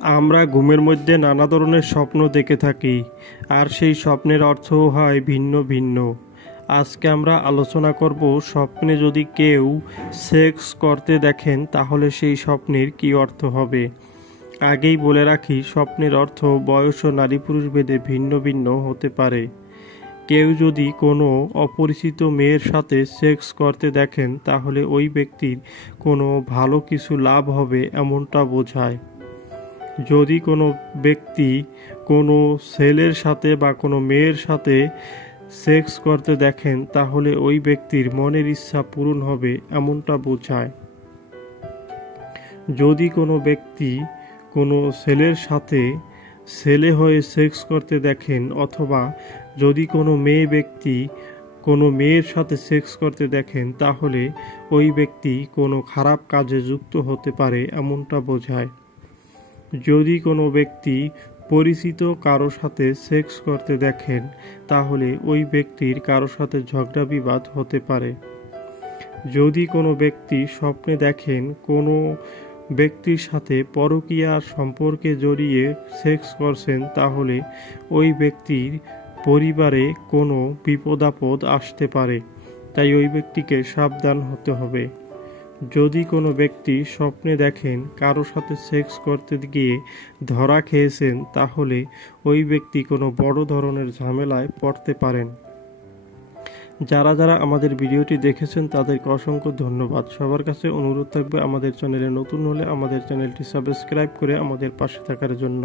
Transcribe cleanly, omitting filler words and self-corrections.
আমরা ঘুমের মধ্যে নানা ধরনের স্বপ্ন দেখে থাকি, আর সেই স্বপ্নের অর্থও হয় ভিন্ন ভিন্ন। আজকে আমরা আলোচনা করব স্বপ্নে যদি কেউ সেক্স করতে দেখেন তাহলে সেই স্বপ্নের কী অর্থ হবে। আগেই বলে রাখি, স্বপ্নের অর্থ বয়স ও নারী পুরুষ ভেদে ভিন্ন ভিন্ন হতে পারে। কেউ যদি কোনো অপরিচিত মেয়ের সাথে সেক্স করতে দেখেন তাহলে ওই ব্যক্তির কোনো ভালো কিছু লাভ হবে এমনটা বোঝায়। যদি কোনো ব্যক্তি কোনো ছেলের সাথে বা কোনো মেয়ের সাথে সেক্স করতে দেখেন তাহলে ওই ব্যক্তির মনের ইচ্ছা পূরণ হবে এমনটা বোঝায়। যদি কোনো ব্যক্তি কোনো ছেলের সাথে ছেলে হয়ে সেক্স করতে দেখেন, অথবা যদি কোনো মেয়ে ব্যক্তি কোনো মেয়ের সাথে সেক্স করতে দেখেন তাহলে ওই ব্যক্তি কোনো খারাপ কাজে যুক্ত হতে পারে এমনটা বোঝায়। যদি কোনো ব্যক্তি পরিচিত কারো সাথে সেক্স করতে দেখেন তাহলে ওই ব্যক্তির কারো সাথে ঝগড়া বিবাদ হতে পারে। যদি কোনো ব্যক্তি স্বপ্নে দেখেন কোনো ব্যক্তির সাথে পরকীয়া সম্পর্কে জড়িয়ে সেক্স করছেন তাহলে ওই ব্যক্তির পরিবারে কোনো বিপদ আপদ আসতে পারে, তাই ওই ব্যক্তিকে সাবধান হতে হবে। যদি কোনো ব্যক্তি স্বপ্নে দেখেন কারো সাথে সেক্স করতে গিয়ে ধরা খেয়েছেন তাহলে ওই ব্যক্তি কোনো বড় ধরনের ঝামেলায় পড়তে পারেন। যারা যারা আমাদের ভিডিওটি দেখেছেন তাদেরকে অসংখ্য ধন্যবাদ। সবার কাছে অনুরোধ থাকবে আমাদের চ্যানেলে নতুন হলে আমাদের চ্যানেলটি সাবস্ক্রাইব করে আমাদের পাশে থাকার জন্য।